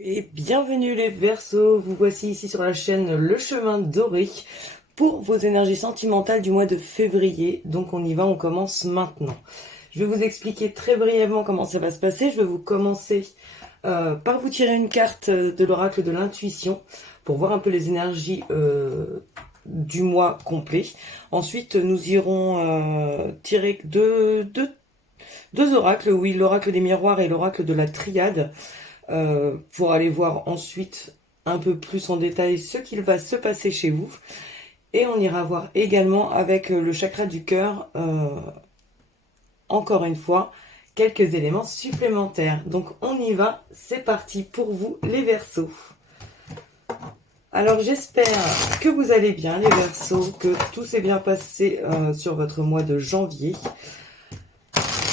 Et bienvenue les Verseaux, vous voici ici sur la chaîne Le Chemin Doré pour vos énergies sentimentales du mois de février. Donc on y va, on commence maintenant. Je vais vous expliquer très brièvement comment ça va se passer. Je vais vous commencer par vous tirer une carte de l'oracle de l'intuition pour voir un peu les énergies du mois complet. Ensuite nous irons tirer deux oracles, oui, l'oracle des miroirs et l'oracle de la triade. Pour aller voir ensuite un peu plus en détail ce qu'il va se passer chez vous. Et on ira voir également avec le chakra du cœur, encore une fois, quelques éléments supplémentaires. Donc on y va, c'est parti pour vous les Verseaux. Alors j'espère que vous allez bien les Verseaux, que tout s'est bien passé sur votre mois de janvier.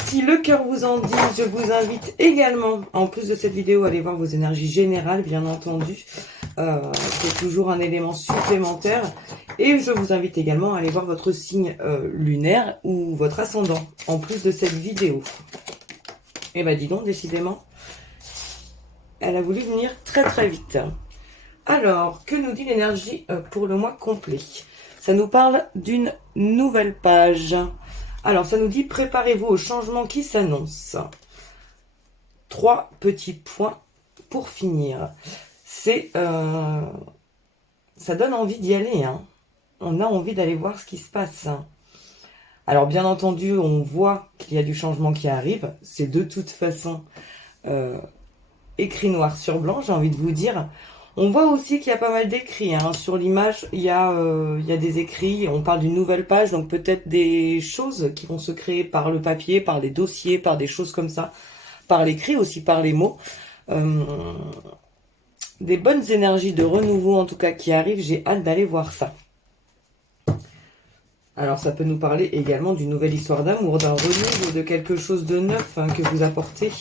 Si le cœur vous en dit, je vous invite également, en plus de cette vidéo, à aller voir vos énergies générales, bien entendu. C'est toujours un élément supplémentaire. Et je vous invite également à aller voir votre signe lunaire ou votre ascendant, en plus de cette vidéo. Et bah dis donc, décidément, elle a voulu venir très très vite. Alors, que nous dit l'énergie pour le mois complet? Ça nous parle d'une nouvelle page. Alors, ça nous dit « Préparez-vous au changement qui s'annonce ». 3 petits points pour finir. C'est, ça donne envie d'y aller. Hein. On a envie d'aller voir ce qui se passe. Alors, bien entendu, on voit qu'il y a du changement qui arrive. C'est de toute façon écrit noir sur blanc, j'ai envie de vous dire. On voit aussi qu'il y a pas mal d'écrits. Hein. Sur l'image, il y a des écrits. On parle d'une nouvelle page, donc peut-être des choses qui vont se créer par le papier, par des dossiers, par des choses comme ça. Par l'écrit aussi, par les mots. Des bonnes énergies de renouveau, en tout cas, qui arrivent. J'ai hâte d'aller voir ça. Alors, ça peut nous parler également d'une nouvelle histoire d'amour, d'un renouveau, de quelque chose de neuf que vous apportez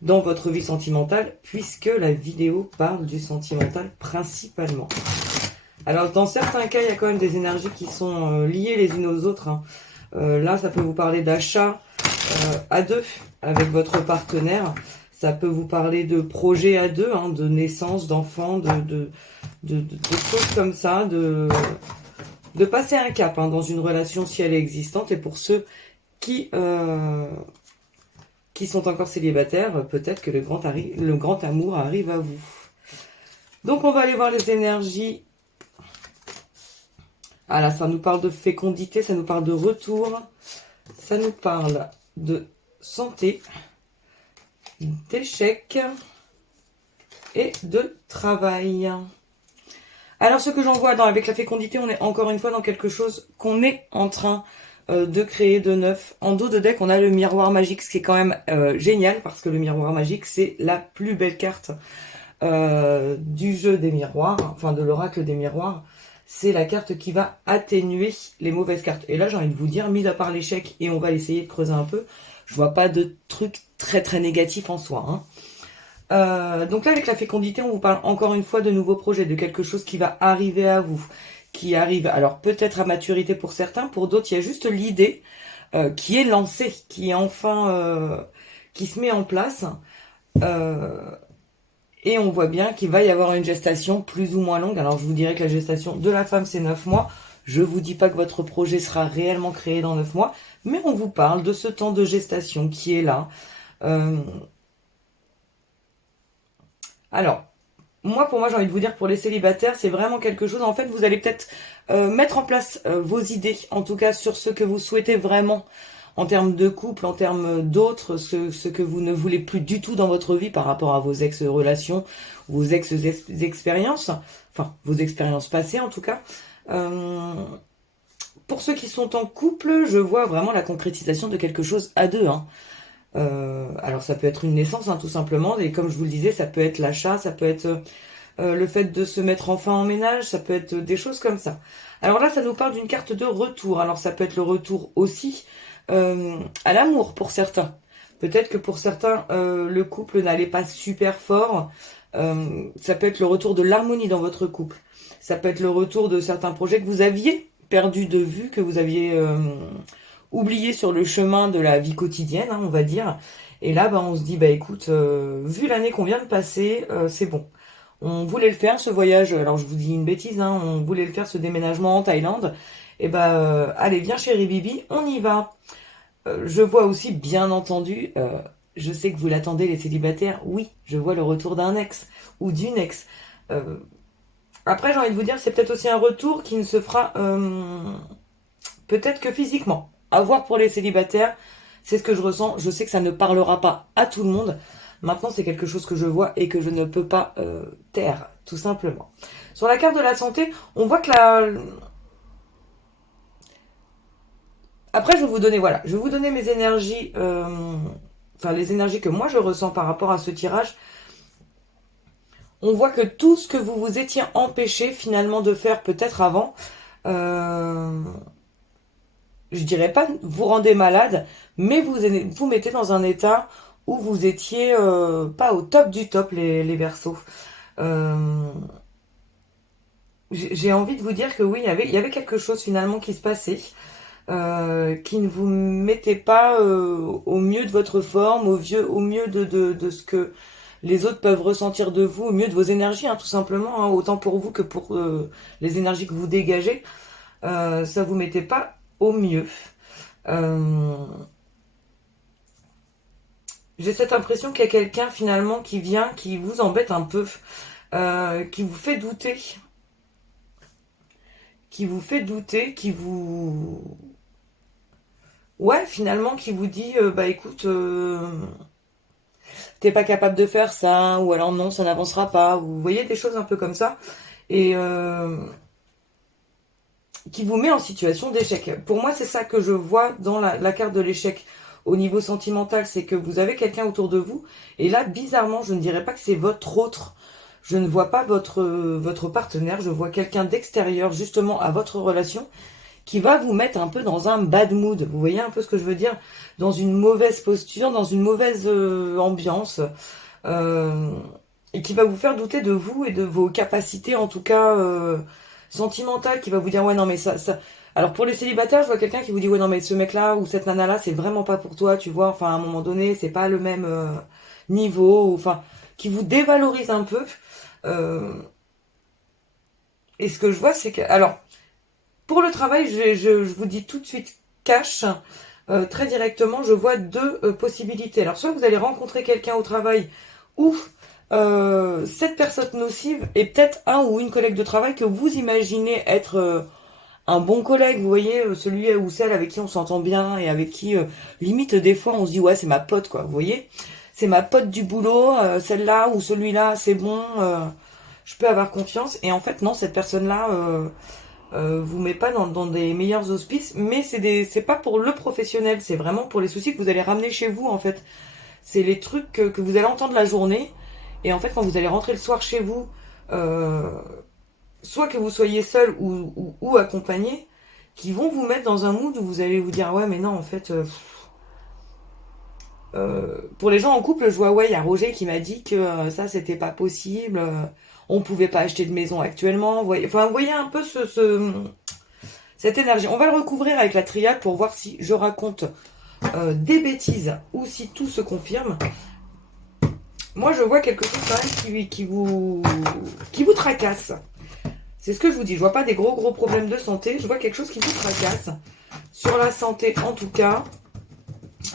dans votre vie sentimentale, puisque la vidéo parle du sentimental principalement. Alors, dans certains cas, il y a quand même des énergies qui sont liées les unes aux autres. Hein. Là, ça peut vous parler d'achat à deux avec votre partenaire. Ça peut vous parler de projets à deux, hein, de naissance d'enfants, de choses comme ça, de passer un cap hein, dans une relation si elle est existante. Et pour ceux qui sont encore célibataires, peut-être que le grand amour arrive à vous. Donc on va aller voir les énergies. Ah là, ça nous parle de fécondité, ça nous parle de retour, ça nous parle de santé, d'échec et de travail. Alors ce que j'en vois avec la fécondité, on est encore une fois dans quelque chose qu'on est en train de créer de neuf. En dos de deck, on a le miroir magique, ce qui est quand même génial, parce que le miroir magique, c'est la plus belle carte du jeu des miroirs, enfin de l'oracle des miroirs. C'est la carte qui va atténuer les mauvaises cartes. Et là, j'ai envie de vous dire, mis à part l'échec, et on va essayer de creuser un peu, je vois pas de trucs très très négatifs en soi. Hein. Donc là, avec la fécondité, on vous parle encore une fois de nouveaux projets, de quelque chose qui va arriver à vous. Qui arrive, alors peut-être à maturité pour certains, pour d'autres il y a juste l'idée qui est lancée, qui est enfin, qui se met en place, et on voit bien qu'il va y avoir une gestation plus ou moins longue. Alors je vous dirais que la gestation de la femme c'est 9 mois, je vous dis pas que votre projet sera réellement créé dans 9 mois, mais on vous parle de ce temps de gestation qui est là. Alors, pour moi, j'ai envie de vous dire, pour les célibataires, c'est vraiment quelque chose. En fait, vous allez peut-être mettre en place vos idées, en tout cas sur ce que vous souhaitez vraiment, en termes de couple, en termes d'autres, ce que vous ne voulez plus du tout dans votre vie par rapport à vos ex-relations, vos ex-expériences, enfin, vos expériences passées en tout cas. Pour ceux qui sont en couple, je vois vraiment la concrétisation de quelque chose à deux, hein. Alors ça peut être une naissance hein, tout simplement, et comme je vous le disais, ça peut être l'achat, ça peut être le fait de se mettre enfin en ménage, ça peut être des choses comme ça. Alors là ça nous parle d'une carte de retour, alors ça peut être le retour aussi à l'amour pour certains. Peut-être que pour certains le couple n'allait pas super fort, ça peut être le retour de l'harmonie dans votre couple. Ça peut être le retour de certains projets que vous aviez perdu de vue, que vous aviez oublié sur le chemin de la vie quotidienne, hein, on va dire. Et là, bah, on se dit, bah écoute, vu l'année qu'on vient de passer, c'est bon. On voulait le faire, ce voyage, alors je vous dis une bêtise, hein, on voulait le faire, ce déménagement en Thaïlande. Et bah, allez, viens chérie Bibi, on y va. Je vois aussi, bien entendu, je sais que vous l'attendez les célibataires, oui, je vois le retour d'un ex ou d'une ex. Euh, Après, j'ai envie de vous dire, c'est peut-être aussi un retour qui ne se fera peut-être que physiquement. À voir pour les célibataires, c'est ce que je ressens. Je sais que ça ne parlera pas à tout le monde. Maintenant, c'est quelque chose que je vois et que je ne peux pas taire, tout simplement. Sur la carte de la santé, on voit que la... Après, je vais vous donner, voilà, je vais vous donner mes énergies, enfin les énergies que moi je ressens par rapport à ce tirage. On voit que tout ce que vous vous étiez empêché finalement de faire peut-être avant, euh, je dirais pas vous rendez malade, mais vous mettez dans un état où vous étiez pas au top du top, les Verseaux. Euh, j'ai envie de vous dire que oui, il y avait quelque chose finalement qui se passait, qui ne vous mettait pas au mieux de votre forme, au mieux de ce que les autres peuvent ressentir de vous, au mieux de vos énergies, hein, tout simplement, hein, autant pour vous que pour les énergies que vous dégagez. Ça vous mettait pas au mieux. Euh, j'ai cette impression qu'il y a quelqu'un finalement qui vient, qui vous embête un peu, qui vous fait douter, qui vous... Ouais, finalement, qui vous dit, bah écoute, t'es pas capable de faire ça, ou alors non, ça n'avancera pas, vous voyez des choses un peu comme ça, et qui vous met en situation d'échec. Pour moi, c'est ça que je vois dans la carte de l'échec. Au niveau sentimental, c'est que vous avez quelqu'un autour de vous, et là, bizarrement, je ne dirais pas que c'est votre autre. Je ne vois pas votre partenaire, je vois quelqu'un d'extérieur, justement, à votre relation, qui va vous mettre un peu dans un bad mood. Vous voyez un peu ce que je veux dire? Dans une mauvaise posture, dans une mauvaise ambiance, euh, et qui va vous faire douter de vous et de vos capacités, en tout cas sentimentales, qui va vous dire ouais non mais ça. Alors pour les célibataires, je vois quelqu'un qui vous dit ouais non mais ce mec-là ou cette nana-là, c'est vraiment pas pour toi, tu vois. Enfin à un moment donné, c'est pas le même niveau, enfin qui vous dévalorise un peu. Euh, et ce que je vois, c'est que alors pour le travail, je vous dis tout de suite cash, très directement, je vois deux possibilités. Alors, soit vous allez rencontrer quelqu'un au travail ou cette personne nocive est peut-être un ou une collègue de travail que vous imaginez être un bon collègue, vous voyez, celui ou celle avec qui on s'entend bien et avec qui, limite, des fois, on se dit, ouais, c'est ma pote, quoi, vous voyez. C'est ma pote du boulot, celle-là ou celui-là, c'est bon, je peux avoir confiance. Et en fait, non, cette personne-là... vous met pas dans des meilleurs auspices, mais c'est pas pour le professionnel, c'est vraiment pour les soucis que vous allez ramener chez vous en fait. C'est les trucs que vous allez entendre la journée, et en fait quand vous allez rentrer le soir chez vous, euh, soit que vous soyez seul ou accompagné, qui vont vous mettre dans un mood où vous allez vous dire ouais mais non en fait pour les gens en couple, je vois, ouais, il y a Roger qui m'a dit que ça, c'était pas possible. On pouvait pas acheter de maison actuellement. Enfin, vous voyez un peu cette énergie. On va le recouvrir avec la triade pour voir si je raconte des bêtises ou si tout se confirme. Moi, je vois quelque chose quand même qui vous tracasse. C'est ce que je vous dis. Je vois pas des gros problèmes de santé. Je vois quelque chose qui vous tracasse. Sur la santé, en tout cas.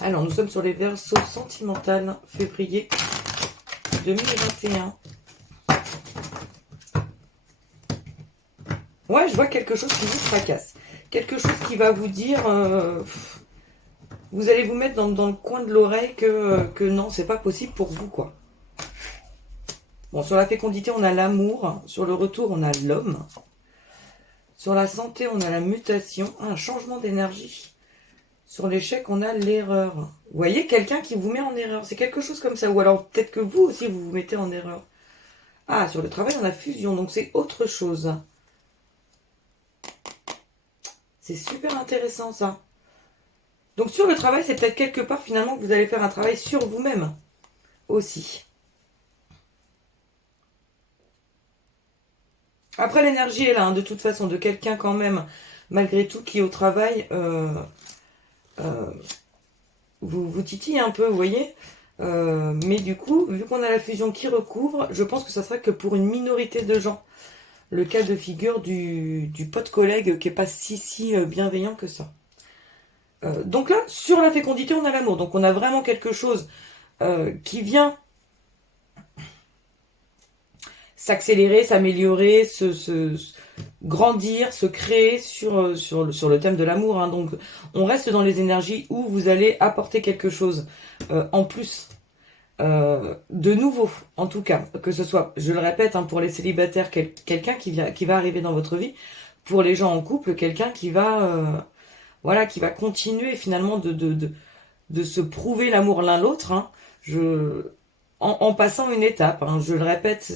Alors, nous sommes sur les Verseaux sentimentales, février 2021. Ouais, je vois quelque chose qui vous tracasse. Quelque chose qui va vous dire... vous allez vous mettre dans le coin de l'oreille que non, c'est pas possible pour vous, quoi. Bon, sur la fécondité, on a l'amour. Sur le retour, on a l'homme. Sur la santé, on a la mutation. Un changement d'énergie. Sur l'échec, on a l'erreur. Vous voyez, quelqu'un qui vous met en erreur. C'est quelque chose comme ça. Ou alors, peut-être que vous aussi, vous vous mettez en erreur. Ah, sur le travail, on a fusion. Donc, c'est autre chose. C'est super intéressant, ça. Donc, sur le travail, c'est peut-être quelque part, finalement, que vous allez faire un travail sur vous-même. Aussi. Après, l'énergie est là, hein, de toute façon, de quelqu'un quand même, malgré tout, qui au travail euh, vous titille un peu, vous voyez. Mais du coup, vu qu'on a la fusion qui recouvre, je pense que ça serait que pour une minorité de gens. Le cas de figure du pote collègue qui est pas si bienveillant que ça. Donc là, sur la fécondité, on a l'amour. Donc on a vraiment quelque chose qui vient s'accélérer, s'améliorer, grandir, se créer sur le thème de l'amour. Hein. Donc on reste dans les énergies où vous allez apporter quelque chose en plus. De nouveau, en tout cas, que ce soit, je le répète, hein, pour les célibataires, quelqu'un qui va arriver dans votre vie, pour les gens en couple, quelqu'un qui va, voilà, qui va continuer finalement de se prouver l'amour l'un l'autre, hein, en passant une étape, hein, je le répète,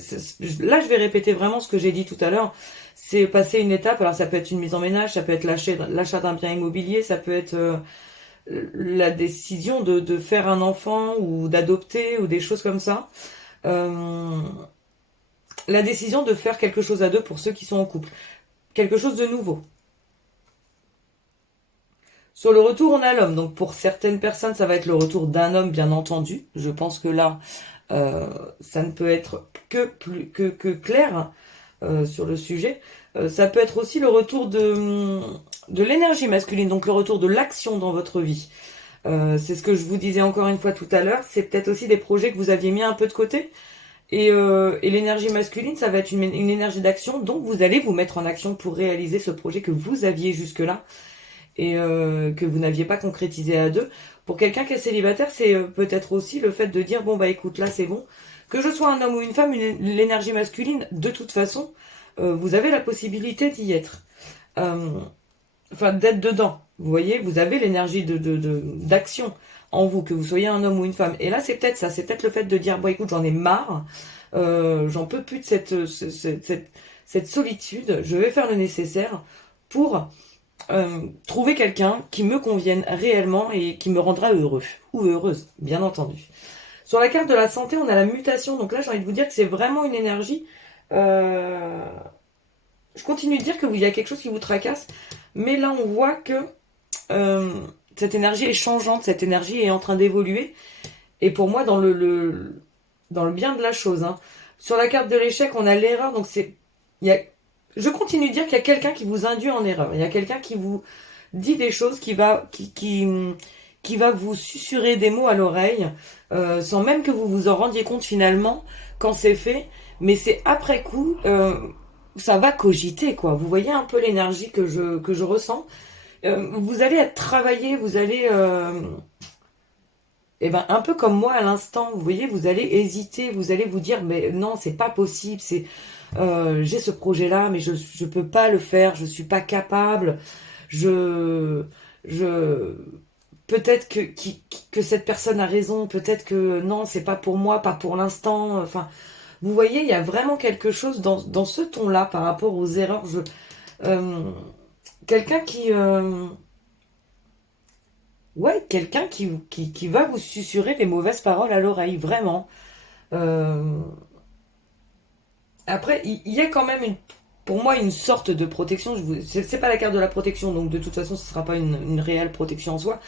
là je vais répéter vraiment ce que j'ai dit tout à l'heure, c'est passer une étape, alors ça peut être une mise en ménage, ça peut être l'achat d'un bien immobilier, ça peut être la décision de faire un enfant ou d'adopter ou des choses comme ça. Euh, la décision de faire quelque chose à deux pour ceux qui sont en couple. Quelque chose de nouveau. Sur le retour, on a l'homme. Donc pour certaines personnes, ça va être le retour d'un homme, bien entendu. Je pense que là, ça ne peut être que clair sur le sujet. Ça peut être aussi le retour de l'énergie masculine, donc le retour de l'action dans votre vie. C'est ce que je vous disais encore une fois tout à l'heure. C'est peut-être aussi des projets que vous aviez mis un peu de côté. Et l'énergie masculine, ça va être une énergie d'action. Donc vous allez vous mettre en action pour réaliser ce projet que vous aviez jusque-là et que vous n'aviez pas concrétisé à deux. Pour quelqu'un qui est célibataire, c'est peut-être aussi le fait de dire, bon bah écoute, là c'est bon. Que je sois un homme ou une femme, l'énergie masculine, de toute façon, vous avez la possibilité d'y être. Euh, enfin, d'être dedans. Vous voyez, vous avez l'énergie d'action en vous, que vous soyez un homme ou une femme. Et là, c'est peut-être ça, c'est peut-être le fait de dire, bon écoute, j'en ai marre, j'en peux plus de cette solitude, je vais faire le nécessaire pour trouver quelqu'un qui me convienne réellement et qui me rendra heureux ou heureuse, bien entendu. Sur la carte de la santé, on a la mutation. Donc là, j'ai envie de vous dire que c'est vraiment une énergie. Euh, je continue de dire qu'il y a quelque chose qui vous tracasse, mais là, on voit que euh, cette énergie est changeante, cette énergie est en train d'évoluer. Et pour moi, dans le bien de la chose. Hein. Sur la carte de l'échec, on a l'erreur. Donc il y a, je continue de dire qu'il y a quelqu'un qui vous induit en erreur. Il y a quelqu'un qui vous dit des choses qui va vous susurrer des mots à l'oreille, sans même que vous vous en rendiez compte finalement quand c'est fait. Mais c'est après coup, ça va cogiter quoi. Vous voyez un peu l'énergie que je ressens. Vous allez être travaillé, vous allez et ben un peu comme moi à l'instant, vous voyez, vous allez hésiter, vous allez vous dire mais non, c'est pas possible, c'est j'ai ce projet-là, mais je peux pas le faire, je suis pas capable, je je peut-être que cette personne a raison, peut-être que non, c'est pas pour moi, pas pour l'instant. Enfin, vous voyez, il y a vraiment quelque chose dans ce ton-là par rapport aux erreurs. Euh, quelqu'un qui ouais, quelqu'un qui va vous susurrer des mauvaises paroles à l'oreille, vraiment. Euh, Après, il y a quand même pour moi une sorte de protection. C'est pas la carte de la protection, donc de toute façon, ce sera pas une réelle protection en soi.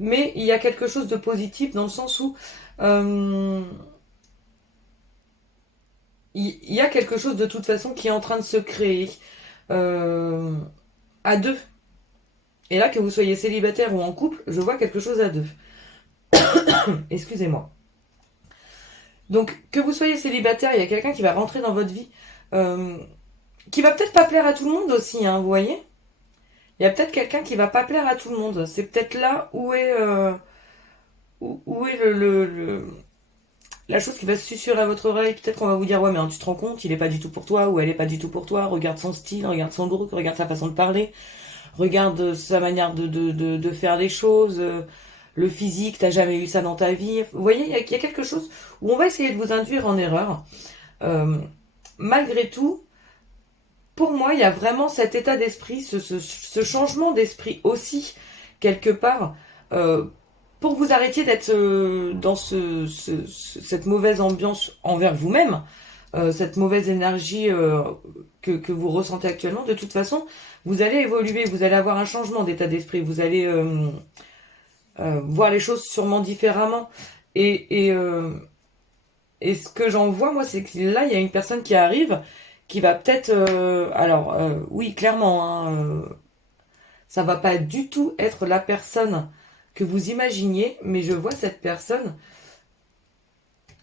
Mais il y a quelque chose de positif dans le sens où euh, il y a quelque chose de toute façon qui est en train de se créer euh, à deux. Et là, que vous soyez célibataire ou en couple, je vois quelque chose à deux. Excusez-moi. Donc, que vous soyez célibataire, il y a quelqu'un qui va rentrer dans votre vie, euh, qui va peut-être pas plaire à tout le monde aussi, hein, vous voyez. Il y a peut-être quelqu'un qui va pas plaire à tout le monde. C'est peut-être là où est la chose qui va se susurrer à votre oreille. Peut-être qu'on va vous dire, ouais, mais hein, tu te rends compte, il est pas du tout pour toi, ou elle est pas du tout pour toi. Regarde son style, regarde son look, regarde sa façon de parler, regarde sa manière de faire les choses, le physique, t'as jamais eu ça dans ta vie. Vous voyez, il y a quelque chose où on va essayer de vous induire en erreur. Euh, Malgré tout, pour moi, il y a vraiment cet état d'esprit, ce changement d'esprit aussi, quelque part, euh, pour que vous arrêtiez d'être dans cette mauvaise ambiance envers vous-même. cette mauvaise énergie que vous ressentez actuellement. De toute façon, vous allez évoluer, vous allez avoir un changement d'état d'esprit, vous allez voir les choses sûrement différemment. Et ce que j'en vois, moi, c'est que là, il y a une personne qui arrive, qui va peut-être... oui, clairement, hein, ça va pas du tout être la personne que vous imaginiez, mais je vois cette personne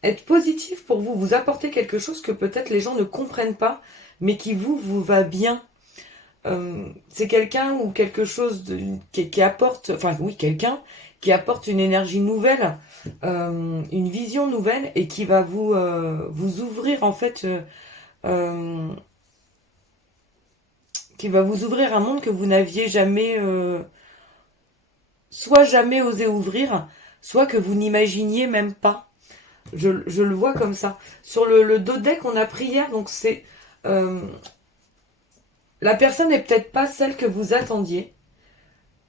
être positive pour vous, vous apporter quelque chose que peut-être les gens ne comprennent pas, mais qui vous va bien. C'est quelqu'un ou quelque chose qui apporte, enfin oui, quelqu'un qui apporte une énergie nouvelle, une vision nouvelle et qui va vous ouvrir en fait, qui va vous ouvrir un monde que vous n'aviez jamais, soit jamais osé ouvrir, soit que vous n'imaginiez même pas. Je le vois comme ça. Sur le dos deck qu'on a pris hier, donc c'est la personne n'est peut-être pas celle que vous attendiez.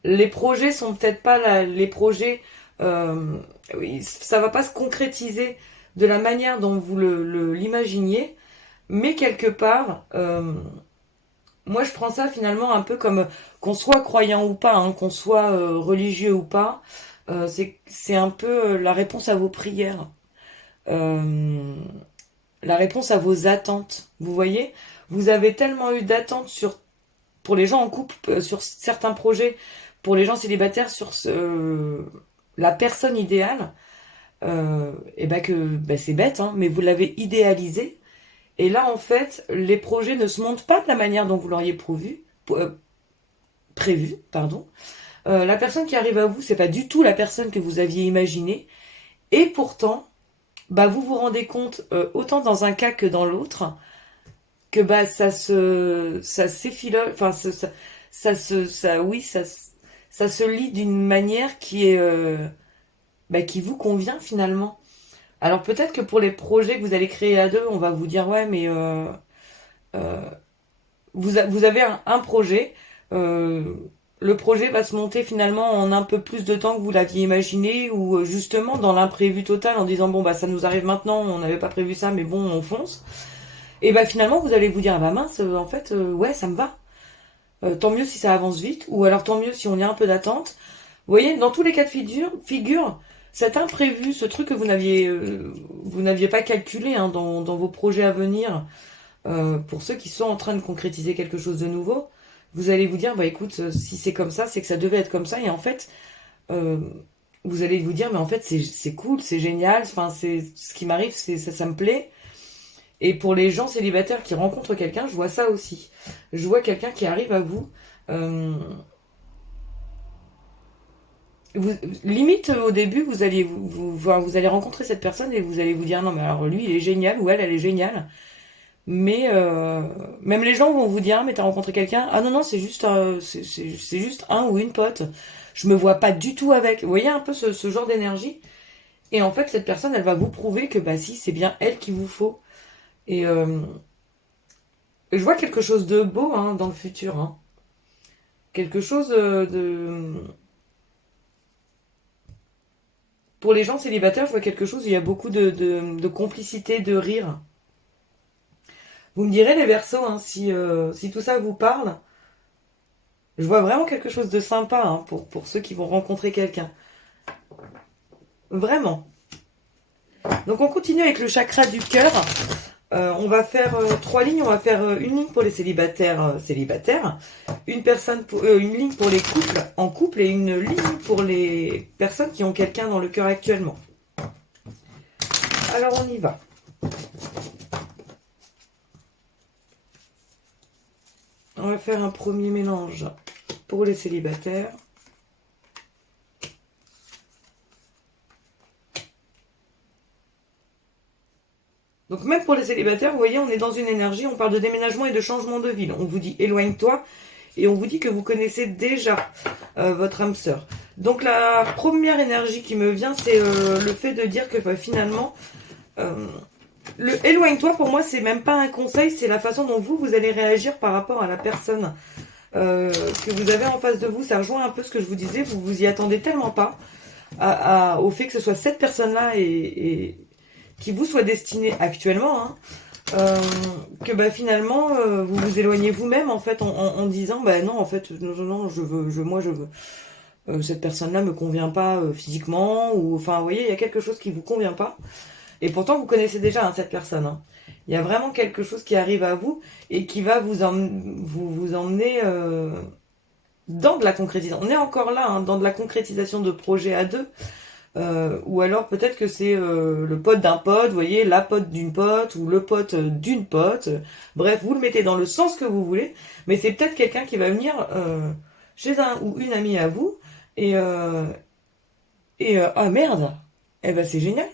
Les projets sont peut-être pas les projets. Oui, ça va pas se concrétiser de la manière dont vous l'imaginiez, mais quelque part, moi je prends ça finalement un peu comme qu'on soit croyant ou pas, hein, qu'on soit religieux ou pas, c'est un peu la réponse à vos prières, euh, la réponse à vos attentes. Vous voyez, vous avez tellement eu d'attentes pour les gens en couple, sur certains projets, pour les gens célibataires, sur la personne idéale, et ben que c'est bête, hein, mais vous l'avez idéalisé. Et là, en fait, les projets ne se montent pas de la manière dont vous l'auriez prévu, pardon. La personne qui arrive à vous, c'est pas du tout la personne que vous aviez imaginée. Et pourtant, vous vous rendez compte, autant dans un cas que dans l'autre, que ça s'effile, enfin ça se lit d'une manière qui est qui vous convient finalement. Alors peut-être que pour les projets que vous allez créer à deux, on va vous dire ouais mais euh, vous avez un projet, euh, le projet va se monter finalement en un peu plus de temps que vous l'aviez imaginé ou justement dans l'imprévu total en disant bon ça nous arrive maintenant, on n'avait pas prévu ça mais bon on fonce. Et finalement vous allez vous dire ah mince en fait ouais ça me va. Tant mieux si ça avance vite ou alors tant mieux si on y a un peu d'attente. Vous voyez, dans tous les cas de figure, cet imprévu, ce truc que vous n'aviez pas calculé hein, dans vos projets à venir, pour ceux qui sont en train de concrétiser quelque chose de nouveau, vous allez vous dire écoute, si c'est comme ça, c'est que ça devait être comme ça et en fait, euh, vous allez vous dire mais en fait c'est cool, c'est génial, enfin c'est ce qui m'arrive, ça me plaît. Et pour les gens célibataires qui rencontrent quelqu'un, je vois ça aussi. Je vois quelqu'un qui arrive à vous. euh, Limite au début vous allez rencontrer cette personne et vous allez vous dire non mais alors lui il est génial ou elle est géniale, mais même les gens vont vous dire ah, mais t'as rencontré quelqu'un, ah non non c'est juste c'est juste un ou une pote, je me vois pas du tout avec, vous voyez un peu ce genre d'énergie. Et en fait cette personne elle va vous prouver que si c'est bien elle qu'il vous faut. Et je vois quelque chose de beau hein, dans le futur, hein. Quelque chose de pour les gens célibataires, je vois quelque chose où il y a beaucoup de complicité, de rire. Vous me direz les Verseaux, hein, si tout ça vous parle. Je vois vraiment quelque chose de sympa hein, pour ceux qui vont rencontrer quelqu'un. Vraiment. Donc on continue avec le chakra du cœur. On va faire 3 lignes. On va faire une ligne pour les célibataires célibataires, une ligne pour les couples en couple et une ligne pour les personnes qui ont quelqu'un dans le cœur actuellement. Alors on y va. On va faire un premier mélange pour les célibataires. Donc même pour les célibataires, vous voyez, on est dans une énergie, on parle de déménagement et de changement de ville. On vous dit éloigne-toi et on vous dit que vous connaissez déjà votre âme sœur. Donc la première énergie qui me vient, c'est le fait de dire que finalement, le éloigne-toi pour moi, c'est même pas un conseil, c'est la façon dont vous allez réagir par rapport à la personne que vous avez en face de vous. Ça rejoint un peu ce que je vous disais, vous vous y attendez tellement pas au fait que ce soit cette personne-là et qui vous soit destinée actuellement, hein, euh, que bah, finalement, vous vous éloignez vous-même, en fait, en disant, bah non, en fait, non, non, non, moi, je veux. Cette personne-là me convient pas physiquement, ou enfin, vous voyez, il y a quelque chose qui vous convient pas. Et pourtant, vous connaissez déjà hein, cette personne. Hein. Il y a vraiment quelque chose qui arrive à vous et qui va vous emmener dans de la concrétisation. On est encore là, hein, dans de la concrétisation de projets à deux. Ou alors peut-être que c'est le pote d'un pote, vous voyez, la pote d'une pote, ou le pote d'une pote. Bref, vous le mettez dans le sens que vous voulez, mais c'est peut-être quelqu'un qui va venir chez un ou une amie à vous, et, ah merde, eh ben c'est génial,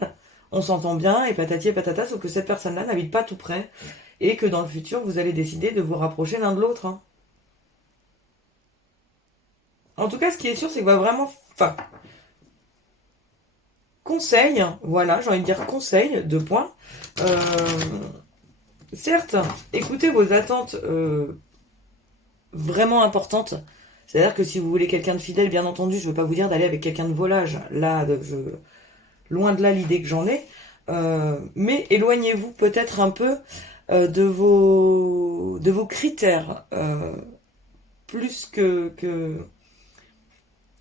on s'entend bien, et patati et patata, sauf que cette personne-là n'habite pas tout près, et que dans le futur, vous allez décider de vous rapprocher l'un de l'autre. Hein. En tout cas, ce qui est sûr, c'est que va vraiment... Enfin, conseil, voilà, j'ai envie de dire conseil, deux points. Euh, certes, écoutez vos attentes vraiment importantes. C'est-à-dire que si vous voulez quelqu'un de fidèle, bien entendu, je ne veux pas vous dire d'aller avec quelqu'un de volage. Là, loin de là l'idée que j'en ai. Mais éloignez-vous peut-être un peu de vos critères, plus que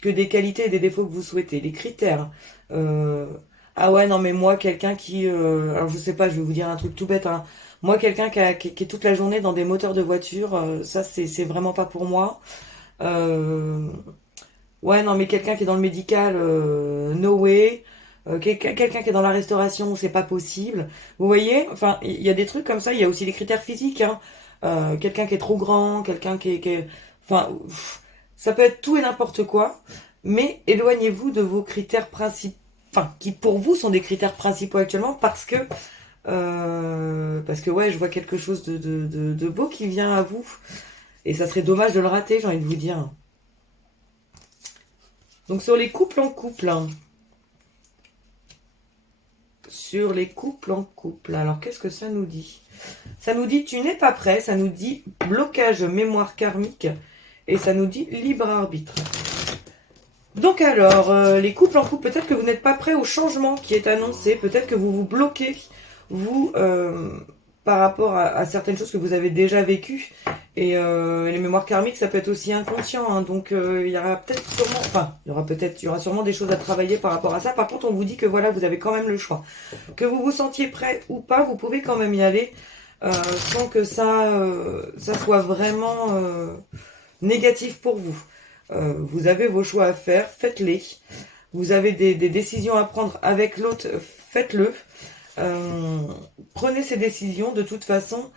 des qualités et des défauts que vous souhaitez. Les critères. Euh, ah ouais, non, mais moi, quelqu'un qui... alors, je sais pas, je vais vous dire un truc tout bête. Hein. Moi, quelqu'un qui est toute la journée dans des moteurs de voiture, ça, c'est vraiment pas pour moi. Euh, ouais, non, mais quelqu'un qui est dans le médical, no way. Quelqu'un qui est dans la restauration, c'est pas possible. Vous voyez, enfin, il y a des trucs comme ça. Il y a aussi les critères physiques. Hein. Quelqu'un qui est trop grand, quelqu'un enfin, ça peut être tout et n'importe quoi. Mais éloignez-vous de vos critères principaux, enfin, qui pour vous sont des critères principaux actuellement, parce que ouais, je vois quelque chose de beau qui vient à vous. Et ça serait dommage de le rater, j'ai envie de vous dire. Donc sur les couples en couple. Hein. Sur les couples en couple. Alors qu'est-ce que ça nous dit? Ça nous dit tu n'es pas prêt, ça nous dit blocage mémoire karmique et ça nous dit libre arbitre. Donc alors, les couples en couple, peut-être que vous n'êtes pas prêt au changement qui est annoncé, peut-être que vous vous bloquez, vous, par rapport à certaines choses que vous avez déjà vécues. Et les mémoires karmiques, ça peut être aussi inconscient, hein, donc il y aura peut-être sûrement, enfin, il y aura sûrement des choses à travailler par rapport à ça. Par contre, on vous dit que voilà, vous avez quand même le choix. Que vous vous sentiez prêt ou pas, vous pouvez quand même y aller, sans que ça soit vraiment négatif pour vous. Vous avez vos choix à faire, faites-les. Vous avez des décisions à prendre avec l'autre, faites-le. Euh, prenez ces décisions de toute façon.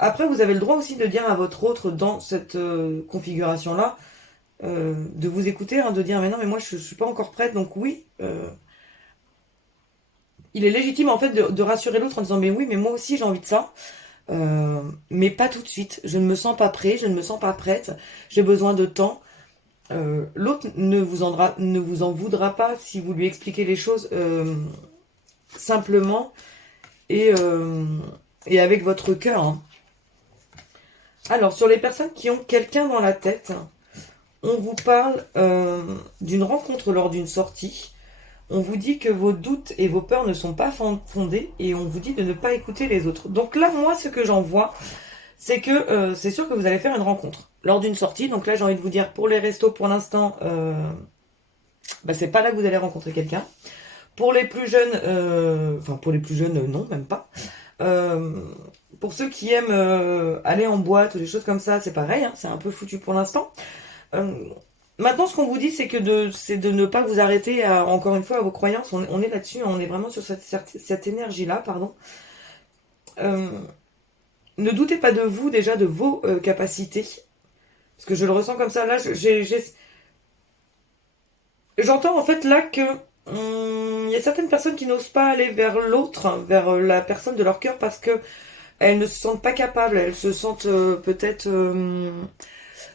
Après, vous avez le droit aussi de dire à votre autre dans cette configuration-là, de vous écouter, hein, de dire mais non, mais moi je suis pas encore prête, donc oui. Il est légitime en fait de rassurer l'autre en disant mais oui, mais moi aussi j'ai envie de ça. Mais pas tout de suite. Je ne me sens pas prêt, je ne me sens pas prête. J'ai besoin de temps. L'autre ne vous en voudra pas si vous lui expliquez les choses simplement et, euh, et avec votre cœur. Hein. Alors, sur les personnes qui ont quelqu'un dans la tête, on vous parle d'une rencontre lors d'une sortie. On vous dit que vos doutes et vos peurs ne sont pas fondés et on vous dit de ne pas écouter les autres. Donc là, moi, ce que j'en vois, c'est que c'est sûr que vous allez faire une rencontre lors d'une sortie. Donc là, j'ai envie de vous dire, pour les restos, pour l'instant, bah, c'est pas là que vous allez rencontrer quelqu'un. Pour les plus jeunes, enfin pour les plus jeunes, non, même pas. Euh, pour ceux qui aiment aller en boîte ou des choses comme ça, c'est pareil, hein, c'est un peu foutu pour l'instant. Euh, maintenant, ce qu'on vous dit, c'est de ne pas vous arrêter encore une fois à vos croyances. On est là-dessus, on est vraiment sur cette énergie-là, pardon. Euh, ne doutez pas de vous déjà, de vos capacités, parce que je le ressens comme ça. Là, j'entends en fait là que il y a certaines personnes qui n'osent pas aller vers l'autre, hein, vers la personne de leur cœur parce que elles ne se sentent pas capables, elles se sentent peut-être,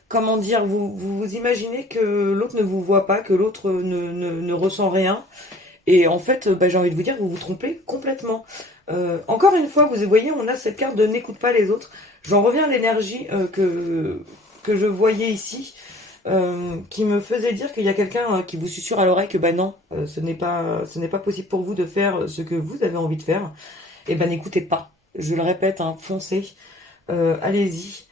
comment dire, vous imaginez que l'autre ne vous voit pas, que l'autre ne ressent rien. Et en fait, bah, j'ai envie de vous dire, vous vous trompez complètement. Encore une fois, vous voyez, on a cette carte de n'écoute pas les autres. J'en reviens à l'énergie que je voyais ici. Qui me faisait dire qu'il y a quelqu'un qui vous susurre à l'oreille que bah non, ce n'est pas possible pour vous de faire ce que vous avez envie de faire. Et ben n'écoutez pas. je le répète, hein, foncez, allez-y.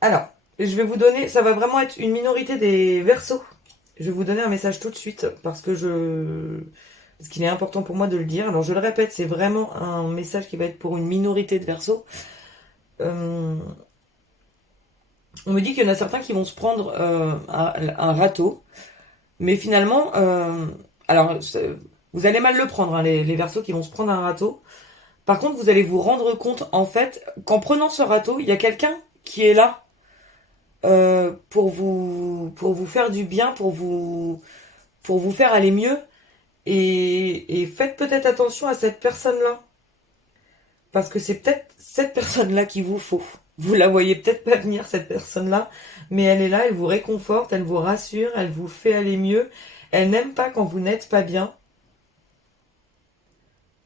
Alors, je vais vous donner, ça va vraiment être une minorité des Verseaux. Je vais vous donner un message tout de suite parce qu'il est important pour moi de le dire. Alors je le répète, c'est vraiment un message qui va être pour une minorité de Verseaux. On me dit qu'il y en a certains qui vont se prendre un râteau, mais finalement, alors vous allez mal le prendre, hein, les Verseaux qui vont se prendre un râteau. Par contre, vous allez vous rendre compte en fait qu'en prenant ce râteau, il y a quelqu'un qui est là pour vous faire du bien, pour vous faire aller mieux. Et faites peut-être attention à cette personne-là. Parce que c'est peut-être cette personne-là qu'il vous faut. Vous la voyez peut-être pas venir, cette personne-là, mais elle est là, elle vous réconforte, elle vous rassure, elle vous fait aller mieux. Elle n'aime pas quand vous n'êtes pas bien.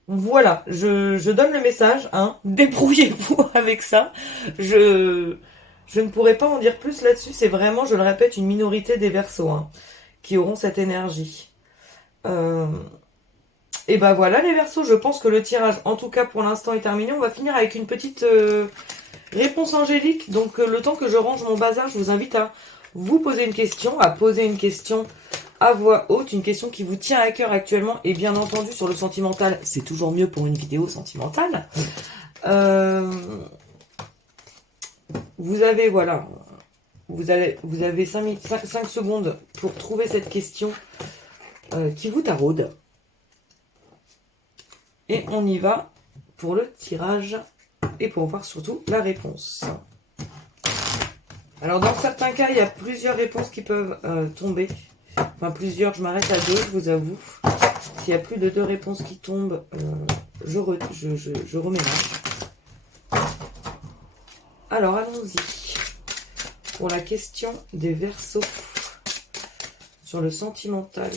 Voilà, je donne le message, hein. Débrouillez-vous avec ça. Je ne pourrais pas en dire plus là-dessus. C'est vraiment, je le répète, une minorité des Verseaux, hein, qui auront cette énergie. Et ben voilà les Verseaux, je pense que le tirage, en tout cas pour l'instant, est terminé. On va finir avec une petite réponse angélique. Donc le temps que je range mon bazar, je vous invite à vous poser une question, à poser une question à voix haute, une question qui vous tient à cœur actuellement. Et bien entendu, sur le sentimental, c'est toujours mieux pour une vidéo sentimentale. Vous avez, voilà, vous avez 5 secondes pour trouver cette question qui vous taraude. Et on y va pour le tirage et pour voir surtout la réponse. Alors dans certains cas, il y a plusieurs réponses qui peuvent tomber. Enfin plusieurs, je m'arrête à 2, je vous avoue. S'il y a plus de 2 réponses qui tombent, je reménage. Alors allons-y. Pour la question des Verseaux sur le sentimental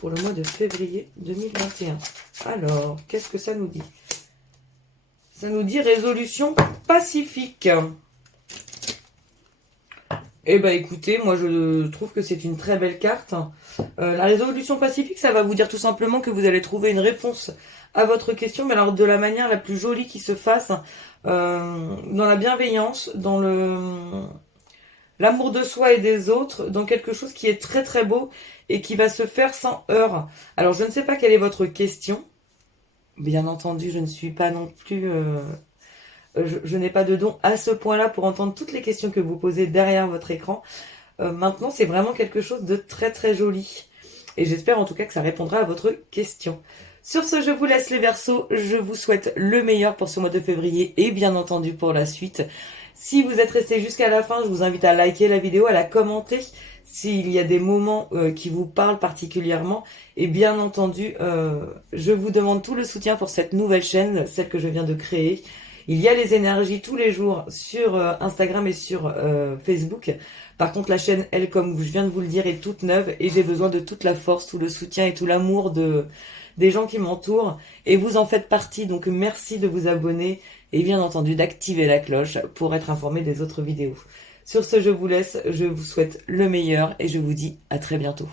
pour le mois de février 2021. Alors, qu'est-ce que ça nous dit? Ça nous dit résolution pacifique. Eh ben écoutez, moi je trouve que c'est une très belle carte. La résolution pacifique, ça va vous dire tout simplement que vous allez trouver une réponse à votre question, mais alors de la manière la plus jolie qui se fasse, dans la bienveillance, dans l'amour de soi et des autres, dans quelque chose qui est très très beau et qui va se faire sans heurts. Alors je ne sais pas quelle est votre question. Bien entendu, je ne suis pas non plus... je n'ai pas de don à ce point-là pour entendre toutes les questions que vous posez derrière votre écran. Maintenant, c'est vraiment quelque chose de très très joli. Et j'espère en tout cas que ça répondra à votre question. Sur ce, je vous laisse les Verseaux. Je vous souhaite le meilleur pour ce mois de février et bien entendu pour la suite. Si vous êtes resté jusqu'à la fin, je vous invite à liker la vidéo, à la commenter s'il y a des moments qui vous parlent particulièrement. Et bien entendu, je vous demande tout le soutien pour cette nouvelle chaîne, celle que je viens de créer. Il y a les énergies tous les jours sur Instagram et sur Facebook. Par contre, la chaîne, elle, comme je viens de vous le dire, est toute neuve et j'ai besoin de toute la force, tout le soutien et tout l'amour des gens qui m'entourent. Et vous en faites partie, donc merci de vous abonner et bien entendu d'activer la cloche pour être informé des autres vidéos. Sur ce, je vous laisse, je vous souhaite le meilleur et je vous dis à très bientôt.